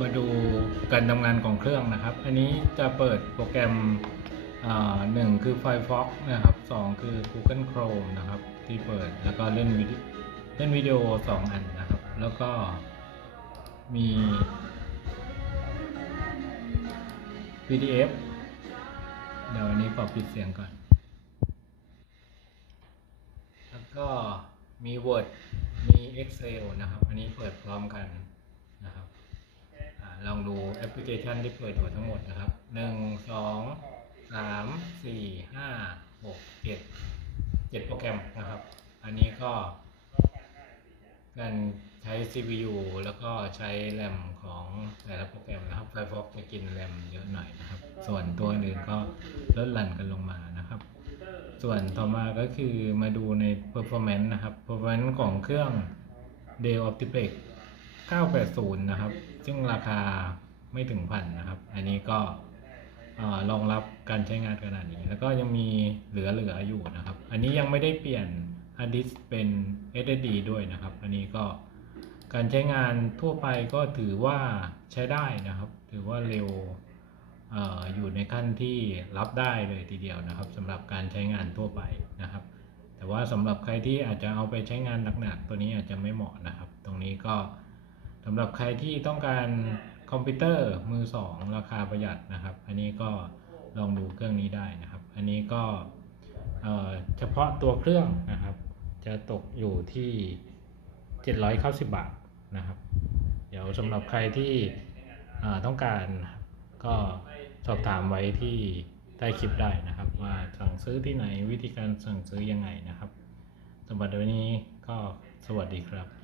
มาดูการทำงานของเครื่องนะครับ อันนี้จะเปิดโปรแกรมอ่าหนึ่งคือ Firefox นะครับสองคือ Google Chrome นะครับ ที่เปิดแล้วก็เล่นวิดีเล่นวิดีโอสองอันนะครับ แล้วก็มี PDF เดี๋ยวอันนี้ขอปิดเสียงก่อน แล้วก็มี Word มี Excel นะครับ อันนี้เปิดพร้อมกันนะครับ ลองดูแอปพลิเคชันที่เปิดอยู่ทั้งหมดนะครับหนึ่งสองสามสี่ห้าหกเจ็ดเจ็ดโปรแกรมนะครับ อันนี้ก็การใช้ CPU แล้วก็ใช้แรมของแต่ละโปรแกรมนะครับ Firefox จะกินแรมเยอะหน่อยนะครับ ส่วนตัวอื่นก็ลดหลั่นกันลงมานะครับ ส่วนต่อมาก็คือมาดูใน performance นะครับ performance ของเครื่อง Dell Optiplex 980 นะครับ ซึ่งราคาไม่ถึงพันนะครับ อันนี้ก็เอ่อรองรับการใช้งานขนาดนี้ แล้วก็ยังมีเหลือๆอยู่นะครับ อันนี้ยังไม่ได้เปลี่ยน hard disk เป็น SSD ด้วยนะครับ อันนี้ก็การใช้งานทั่วไปก็ถือว่าใช้ได้นะครับ ถือว่าเร็วออยู่ในขั้นที่รับได้เลยทีเดียวนะครับสำหรับการใช้งานทั่วไปนะครับ แต่ว่าสำหรับใครที่อาจจะเอาไปใช้งานหนักๆตัวนี้อาจจะไม่เหมาะนะครับ ตรงนี้ก็ สำหรับใครที่ต้องการคอมพิวเตอร์มือสองราคาประหยัดนะครับ อันนี้ก็ลองดูเครื่องนี้ได้นะครับ อันนี้ก็เอ่อเฉพาะตัวเครื่องนะครับ จะตกอยู่ที่ 790 บาทนะครับ เดี๋ยวสำหรับใครที่อ่าต้องการก็สอบถามไว้ที่ใต้คลิปได้นะครับ ว่าสั่งซื้อที่ไหนวิธีการสั่งซื้อยังไงนะครับสำหรับวันนี้ก็สวัสดีครับ